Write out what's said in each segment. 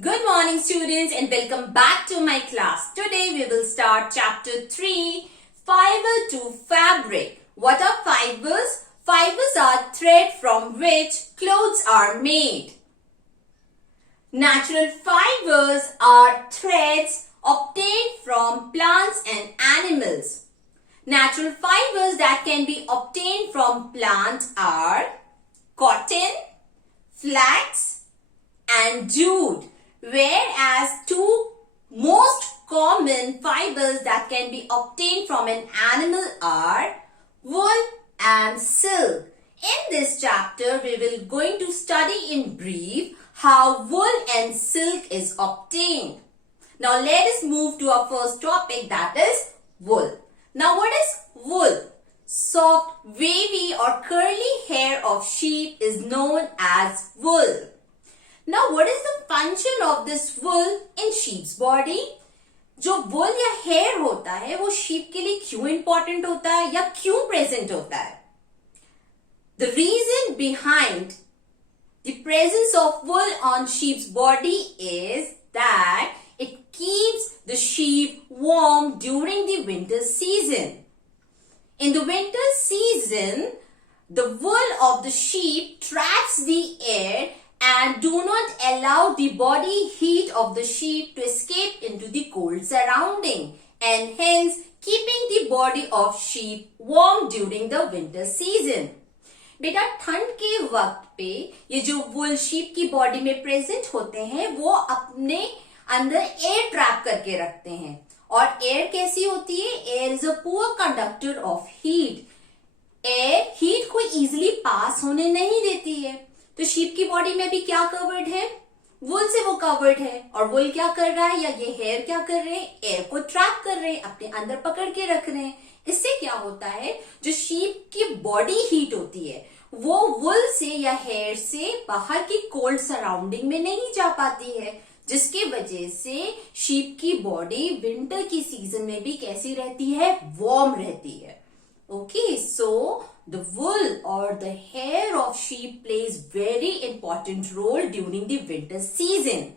Good morning students and welcome back to my class. Today we will start chapter 3, Fiber to Fabric. What are fibers? Fibers are thread from which clothes are made. Natural fibers are threads obtained from plants and animals. Natural fibers that can be obtained from plants are cotton, flax and jute. Whereas two most common fibers that can be obtained from an animal are wool and silk. In this chapter, we will going to study in brief how wool and silk is obtained. Now let us move to our first topic, that is wool. Now what is wool? Soft, wavy or curly hair of sheep is known as wool. Now what is the function of this wool in sheep's body? जो wool या hair होता है वो sheep के लिए क्यों important होता है या क्यों present होता है? The reason behind the presence of wool on sheep's body is that it keeps the sheep warm during the winter season. In the winter season, the wool of the sheep traps the air and do not allow the body heat of the sheep to escape into the cold surrounding and hence keeping the body of sheep warm during the winter season. बेटा ठंड के वक्त पे ये जो वुल sheep की body में present होते हैं वो अपने अंदर एयर ट्रैप करके रखते हैं और एयर कैसी होती है? Air is a poor conductor of heat. Air heat को इजिली पास होने नहीं देती है. तो शीप की बॉडी में भी क्या कवर्ड है? वुल से वो कवर्ड है. और वुल क्या कर रहा है या ये हेयर क्या कर रहे हैं? एयर को ट्रैप कर रहे हैं, अपने अंदर पकड़ के रख रहे हैं. इससे क्या होता है, जो शीप की बॉडी हीट होती है वो वुल से या हेयर से बाहर की कोल्ड सराउंडिंग में नहीं जा पाती है, जिसकी वजह से शीप की बॉडी विंटर की सीजन में भी कैसी रहती है? वार्म रहती है. Okay, so the wool or the hair of sheep plays very important role during the winter season.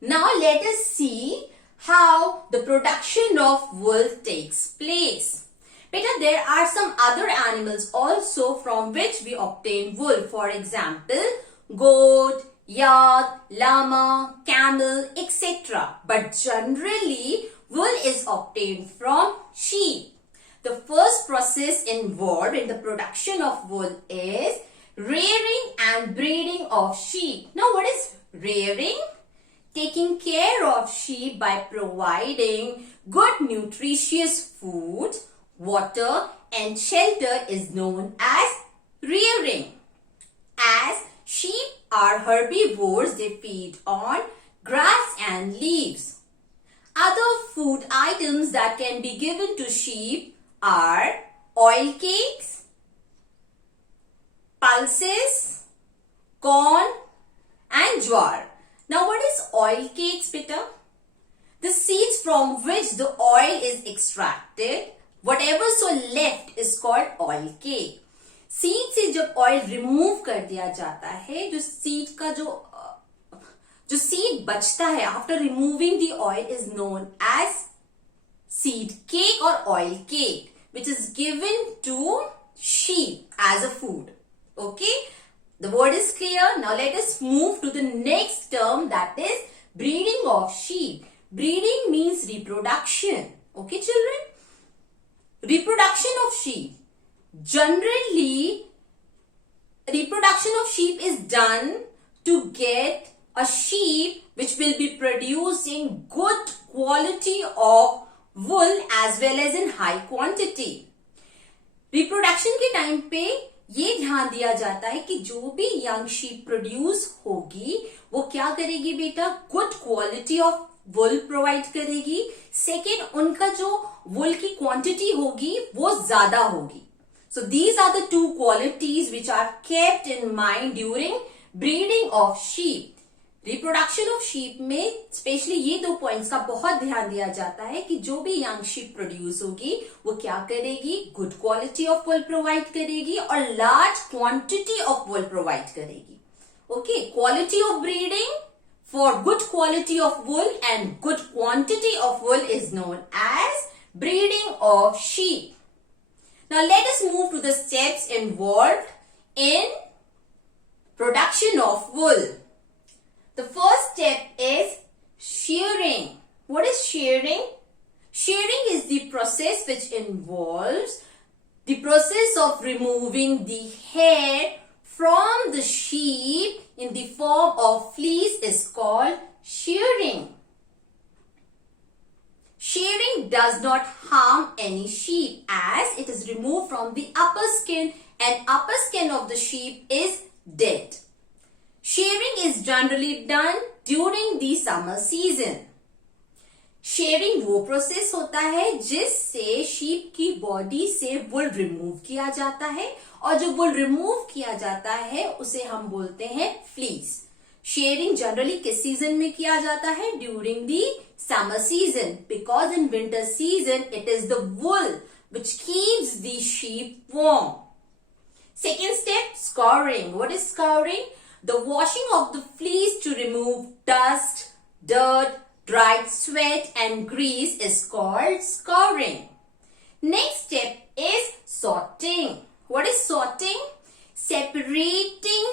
Now let us see how the production of wool takes place. Beta, there are some other animals also from which we obtain wool. For example, goat, yak, llama, camel, etc. But generally, wool is obtained from sheep. The first process involved in the production of wool is rearing and breeding of sheep. Now, what is rearing? Taking care of sheep by providing good nutritious food, water and shelter is known as rearing. As sheep are herbivores, they feed on grass and leaves. Other food items that can be given to sheep are oil cakes, pulses, corn and jowar. Now what is oil cakes, Peter? The seeds from which the oil is extracted, whatever so left is called oil cake. Seed से जब oil remove कर दिया जाता है, जो seed का जो seed बचता है after removing the oil is known as seed cake और oil cake, which is given to sheep as a food. Okay, the word is clear. Now let us move to the next term, that is breeding of sheep. Breeding means reproduction. Okay children, reproduction of sheep. Generally, reproduction of sheep is done to get a sheep which will be producing good quality of wool as well as in high quantity. Reproduction के time पे ये ध्यान दिया जाता है कि जो भी यंग शीप प्रोड्यूस होगी वो क्या करेगी बेटा? Good quality of wool provide करेगी. सेकेंड, उनका जो वुल की क्वांटिटी होगी वो ज्यादा होगी. So these are the two qualities which are kept in mind during breeding of sheep. Reproduction of sheep में स्पेशली ये दो पॉइंट्स का बहुत ध्यान दिया जाता है कि जो भी यंग शीप प्रोड्यूस होगी वो क्या करेगी? Good quality of wool provide करेगी और large quantity of wool provide करेगी. Okay, quality of breeding. For good quality of wool and good quantity of wool is known as breeding of sheep. Now let us move to the steps involved in production of wool. The first step is shearing. What is shearing? Shearing is the process which involves the process of removing the hair from the sheep in the form of fleece is called shearing. Shearing does not harm any sheep as it is removed from the upper skin, and upper skin of the sheep is dead. Shearing is generally done during the summer season. Sharing वो process होता है जिससे sheep की body से वुल remove किया जाता है, और जो वुल रिमूव किया जाता है उसे हम बोलते हैं फ्लीस. शेयरिंग जनरली किस सीजन में किया जाता है? During the summer season, because in winter season it is the wool which keeps the sheep warm. Second step, scouring. What is scouring? The washing of the fleece to remove dust, dirt, dried sweat and grease is called scouring. Next step is sorting. What is sorting? Separating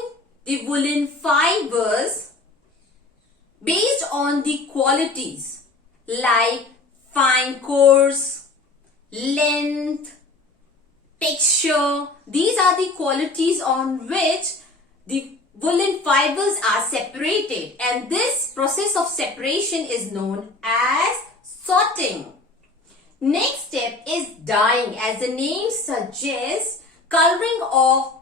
the woolen fibers based on the qualities like fine, coarse, length, texture. These are the qualities on which the woolen fibers are separated, and this process of separation is known as sorting. Next step is dyeing. As the name suggests, coloring of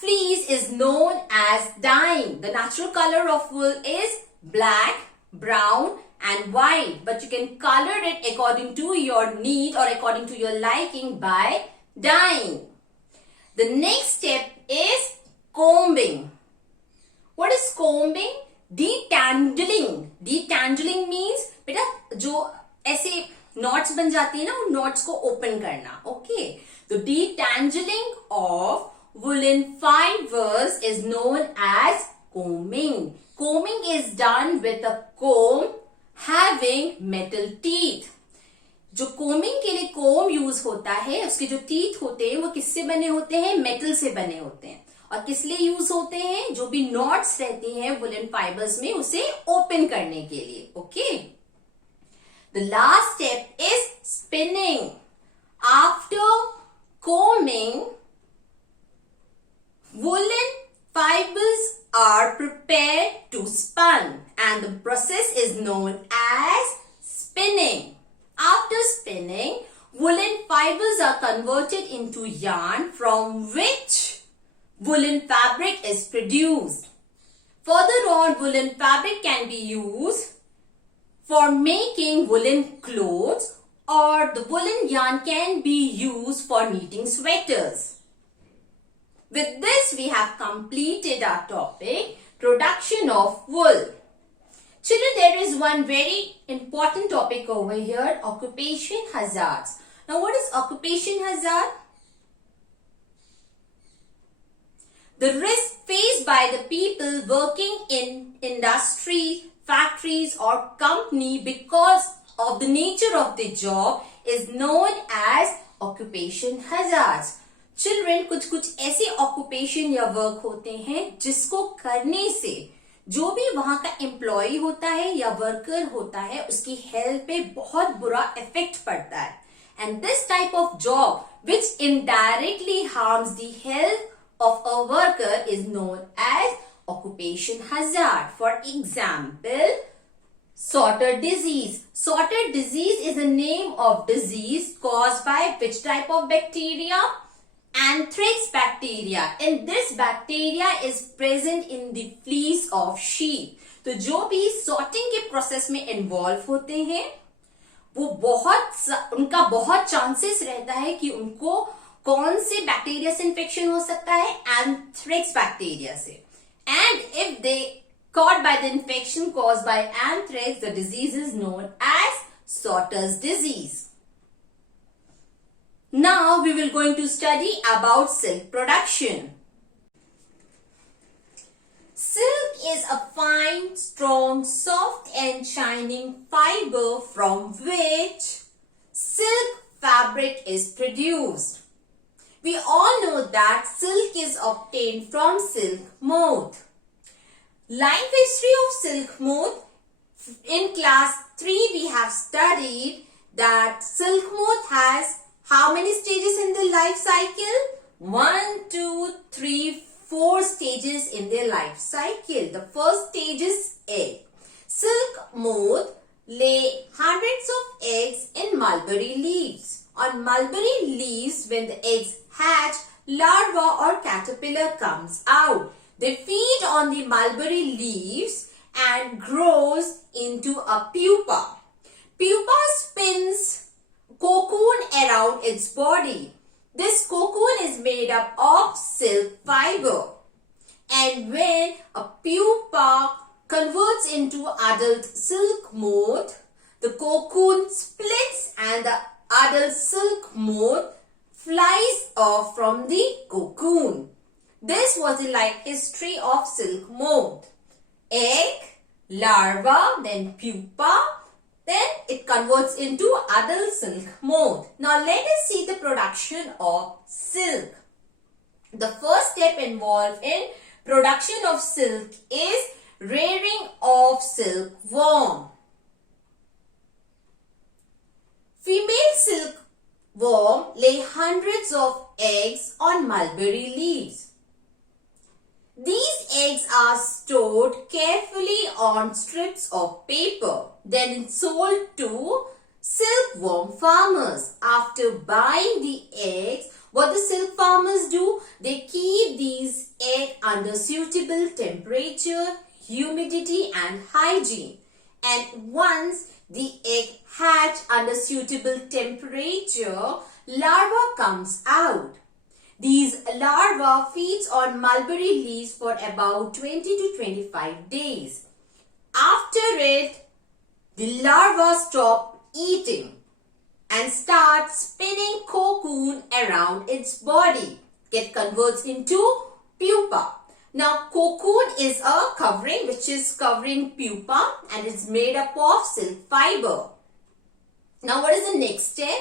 fleece is known as dyeing. The natural color of wool is black, brown and white, but you can color it according to your need or according to your liking by dyeing. The next step is combing. What is combing? Detangling. Detangling means बेटा जो ऐसे knots बन जाती है ना, उन knots को open करना. Okay. The detangling of woolen fibers is known as combing. Combing is done with a comb having metal teeth. जो कोमिंग के लिए कोम यूज होता है, उसके जो टीथ होते हैं वो किससे बने होते हैं? मेटल से बने होते हैं. और किस लिए यूज होते हैं? जो भी नॉट्स रहती हैं वुलन फाइबर्स में उसे ओपन करने के लिए. Okay. The last step is spinning. After combing, woolen fibers are prepared to spun, and the process is known as spinning. After spinning, woolen fibers are converted into yarn from which woolen fabric is produced. Further on, woolen fabric can be used for making woolen clothes, or the woolen yarn can be used for knitting sweaters. With this, we have completed our topic, production of wool. Children, there is one very important topic over here, occupation hazards. Now, what is occupation hazard? The risk faced by the people working in industry, factories or company because of the nature of the job is known as occupation hazards. Children, कुछ ऐसे occupation या work होते हैं जिसको करने से जो भी वहां का एम्प्लॉय होता है या वर्कर होता है उसकी हेल्थ पे बहुत बुरा इफेक्ट पड़ता है. And this type of job which indirectly harms the health of a worker is known as occupation hazard. For example, Sorter disease. Sorter disease is a name of disease caused by which type of bacteria? Anthrax bacteria. And this bacteria is present in the fleece of sheep. तो जो भी sorting के process में involve होते हैं वो उनका बहुत chances रहता है कि उनको कौन से बैक्टीरिया से इन्फेक्शन हो सकता है? एंथ्रेक्स बैक्टीरिया से. And if they caught by the infection caused by anthrax, the disease is known as Sorter's disease. Now we will going to study about silk production. is a fine, strong, soft and shining fiber from which silk fabric is produced. We all know that silk is obtained from silk moth. Life history of silk moth. In class 3 we have studied that silk moth has how many stages in the life cycle? 1, 2, 3, 4 stages in their life cycle. The first stage is egg. Silk moth lay hundreds of eggs in mulberry leaves. On mulberry leaves, when the eggs hatch, larva or caterpillar comes out. They feed on the mulberry leaves and grows into a pupa. Pupa spins cocoon around its body. This cocoon is made up of silk fiber. And when a pupa converts into adult silk moth, the cocoon splits and the adult silk moth flies off from the cocoon. This was the life history of silk moth. Egg, larva, then pupa, then it converts into adult silk moth. Now let us see the production of silk. The first step involved in production of silk is rearing of silkworm. Female silkworm lay hundreds of eggs on mulberry leaves. These eggs are stored carefully on strips of paper, then sold to silkworm farmers. After buying the eggs, what the silk farmers do? They keep these eggs under suitable temperature, humidity and hygiene. And once the egg hatch under suitable temperature, larva comes out. These larvae feeds on mulberry leaves for about 20 to 25 days. After it, the larvae stop eating and start spinning cocoon around its body. It converts into pupa. Now cocoon is a covering which is covering pupa and is made up of silk fiber. Now what is the next step?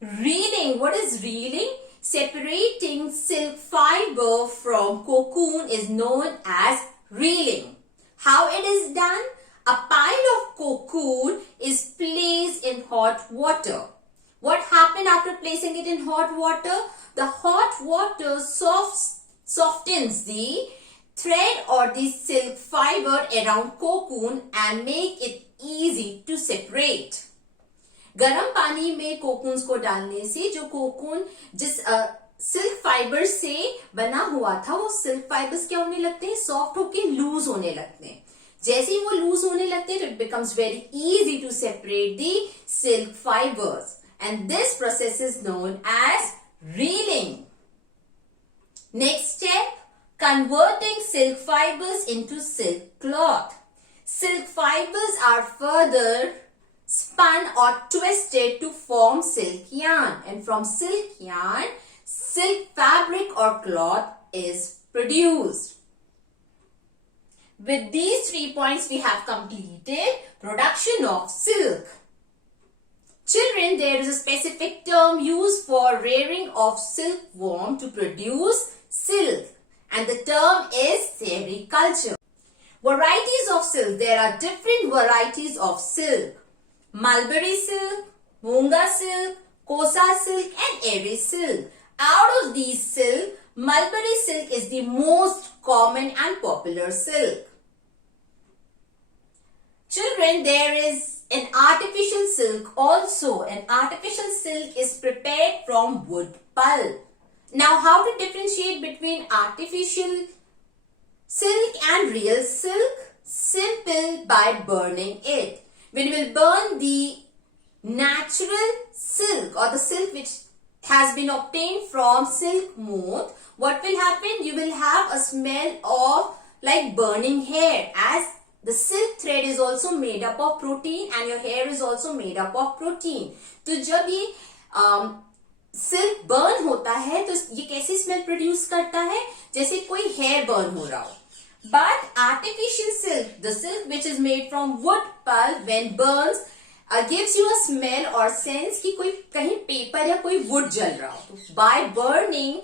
Reeling. What is reeling? Separating silk fiber from cocoon is known as reeling. How it is done? A pile of cocoon is placed in hot water. What happened after placing it in hot water? The hot water softens the thread or the silk fiber around cocoon and make it easy to separate. गरम पानी में cocoons को डालने से जो cocoon जिस silk fibre से बना हुआ था वो सिल्क फाइबर्स क्या होने लगते हैं? सॉफ्ट होके लूज होने लगते हैं. जैसे ही वो लूज होने लगते हैं, it becomes very easy to separate the silk fibers, and this process is known as reeling. Next step, converting silk fibers into silk cloth. Silk fibers are further spun or twisted to form silk yarn, and from silk yarn, silk fabric or cloth is produced. With these 3 points, we have completed production of silk. Children, there is a specific term used for rearing of silkworm to produce silk, and the term is sericulture. Varieties of silk. There are different varieties of silk. Mulberry silk, Munga silk, Kosa silk and Eri silk. Out of these silk, mulberry silk is the most common and popular silk. Children, there is an artificial silk also. An artificial silk is prepared from wood pulp. Now, how to differentiate between artificial silk and real silk? Simple, by burning it. When you will burn the natural silk or the silk which has been obtained from silk moth, what will happen? You will have a smell of like burning hair, as the silk thread is also made up of protein and your hair is also made up of protein. तो जब ये silk burn होता है तो ये कैसी smell produce करता है? जैसे कोई hair burn हो रहा हो. But artificial silk, the silk which is made from wood pulp, when burns, gives you a smell or sense कि कोई कहीं पेपर या कोई wood जल रहा हो. By burning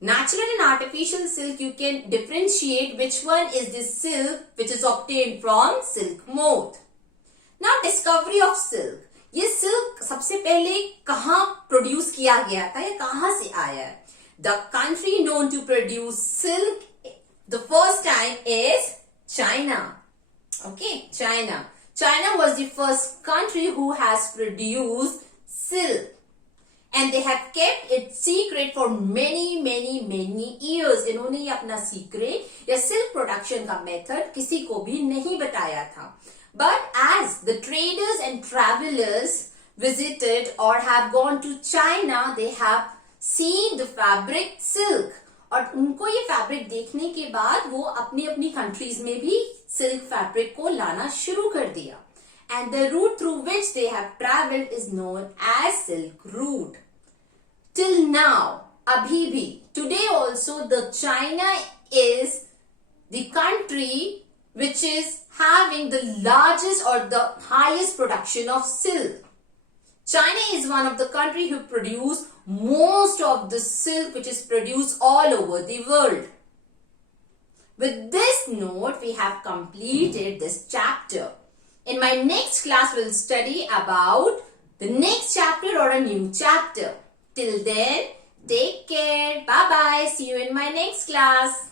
natural and artificial silk, you can differentiate which one is the silk which is obtained from silk moth. Now, discovery of silk. ये silk सबसे पहले कहाँ produce किया गया था या कहाँ से आया है? The country known to produce silk the first time is China. Okay, China. China was the first country who has produced silk. And they have kept it secret for many years. इन्होंने ये अपना secret या silk production का method किसी को भी नहीं बताया था. But as the traders and travelers visited or have gone to China, they have seen the fabric silk. और उनको ये फैब्रिक देखने के बाद वो अपनी अपनी कंट्रीज में भी सिल्क फैब्रिक को लाना शुरू कर दिया. And the route through which they have traveled is known as Silk Route. Till now, abhi bhi, today also the China is the country which is having the largest or the highest production of silk. China is one of the countries who produce most of the silk which is produced all over the world. With this note, we have completed this chapter. In my next class, we'll study about the next chapter or a new chapter. Till then, take care. Bye-bye. See you in my next class.